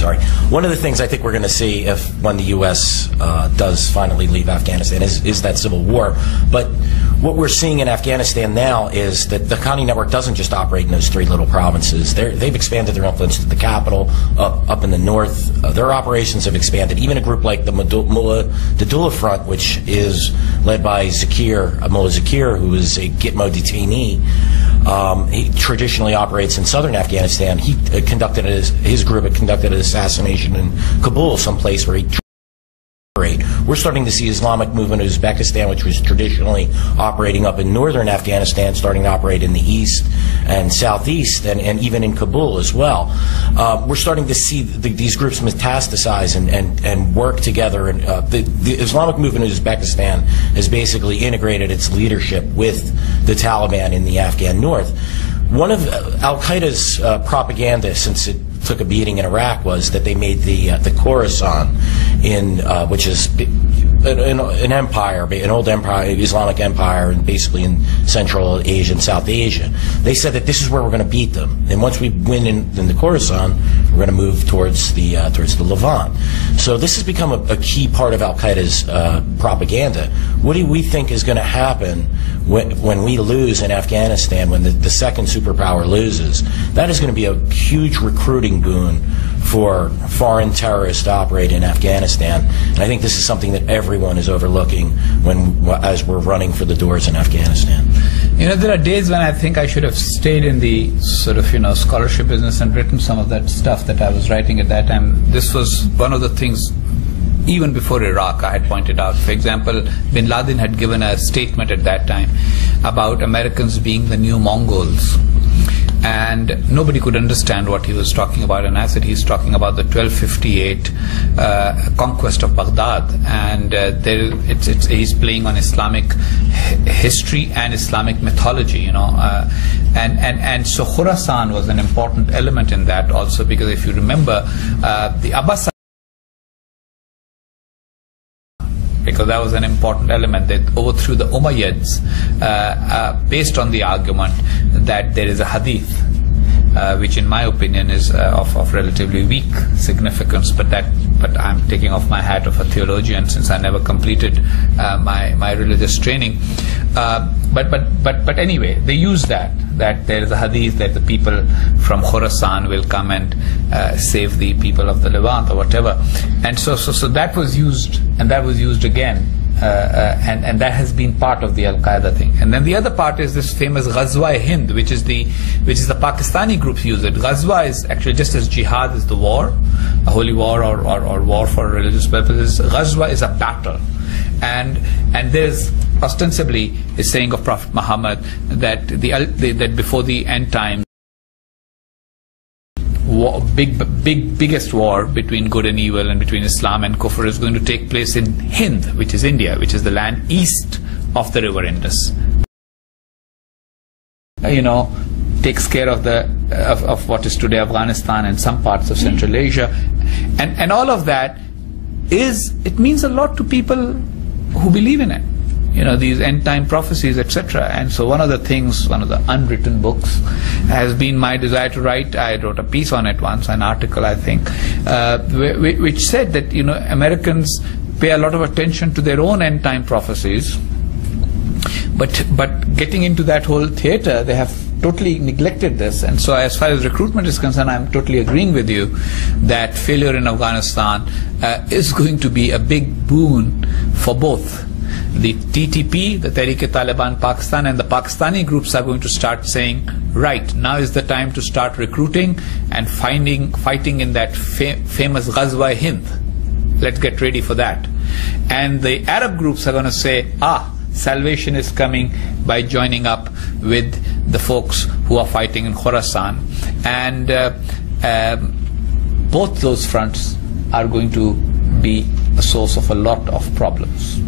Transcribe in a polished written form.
sorry. One of the things I think we're going to see when the U.S. Does finally leave Afghanistan is that civil war. But what we're seeing in Afghanistan now is that the Haqqani network doesn't just operate in those 3 little provinces. They've expanded their influence to the capital, up in the north. Their operations have expanded. Even a group like the Mullah Dadullah Front, which is led by Mullah Zakir, who is a Gitmo detainee. He traditionally operates in southern Afghanistan. His group had conducted an assassination in Kabul, someplace where he We're starting to see Islamic movement in Uzbekistan, which was traditionally operating up in northern Afghanistan, starting to operate in the east and southeast, and even in Kabul as well. We're starting to see these groups metastasize and work together. And the Islamic movement in Uzbekistan has basically integrated its leadership with the Taliban in the Afghan north. One of al-Qaeda's propaganda, since it took a beating in Iraq, was that they made the Khorasan, which is an empire, an old empire, Islamic empire, and basically in Central Asia and South Asia. They said that this is where we're going to beat them, and once we win in the Khorasan, we're going to move towards the Levant. So this has become a key part of al-Qaeda's propaganda. What do we think is going to happen when we lose in Afghanistan, when the second superpower loses? That is going to be a huge recruiting boon for foreign terrorists to operate in Afghanistan. And I think this is something that everyone is overlooking as we're running for the doors in Afghanistan. You know, there are days when I think I should have stayed in the sort of, scholarship business and written some of that stuff that I was writing at that time. This was one of the things, even before Iraq, I had pointed out. For example, bin Laden had given a statement at that time about Americans being the new Mongols. And nobody could understand what he was talking about. And I said he's talking about the 1258 conquest of Baghdad. And he's playing on Islamic history and Islamic mythology, And so Khorasan was an important element in that also, because if you remember, the Abbas, because that was an important element that overthrew the Umayyads based on the argument that there is a hadith, which in my opinion is of relatively weak significance, but I'm taking off my hat of a theologian since I never completed my religious training. But anyway, they use that there is a hadith that the people from Khorasan will come and save the people of the Levant or whatever, and so that was used, and that was used again, and that has been part of the Al-Qaeda thing. And then the other part is this famous Ghazwa-E-Hind, which is the Pakistani groups use it. Ghazwa is actually just as jihad is the war, a holy war or war for religious purposes. Ghazwa is a battle. And there's ostensibly a saying of Prophet Muhammad that that before the end times, biggest war between good and evil and between Islam and Kufr is going to take place in Hind, which is India, which is the land east of the river Indus. Takes care of what is today Afghanistan and some parts of Central Asia, and all of that it means a lot to people who believe in it, these end-time prophecies, etc. And so one of the unwritten books has been my desire to write. I wrote a piece on it once, an article I think, which said that Americans pay a lot of attention to their own end-time prophecies, but getting into that whole theater, they have totally neglected this. And so as far as recruitment is concerned, I'm totally agreeing with you that failure in Afghanistan is going to be a big boon for both the TTP, the Tehreek-e-Taliban Pakistan, and the Pakistani groups are going to start saying, right, now is the time to start recruiting and fighting in that famous Ghazwa-E-Hind. Let's get ready for that. And the Arab groups are going to say, salvation is coming by joining up with the folks who are fighting in Khorasan. And both those fronts are going to be a source of a lot of problems.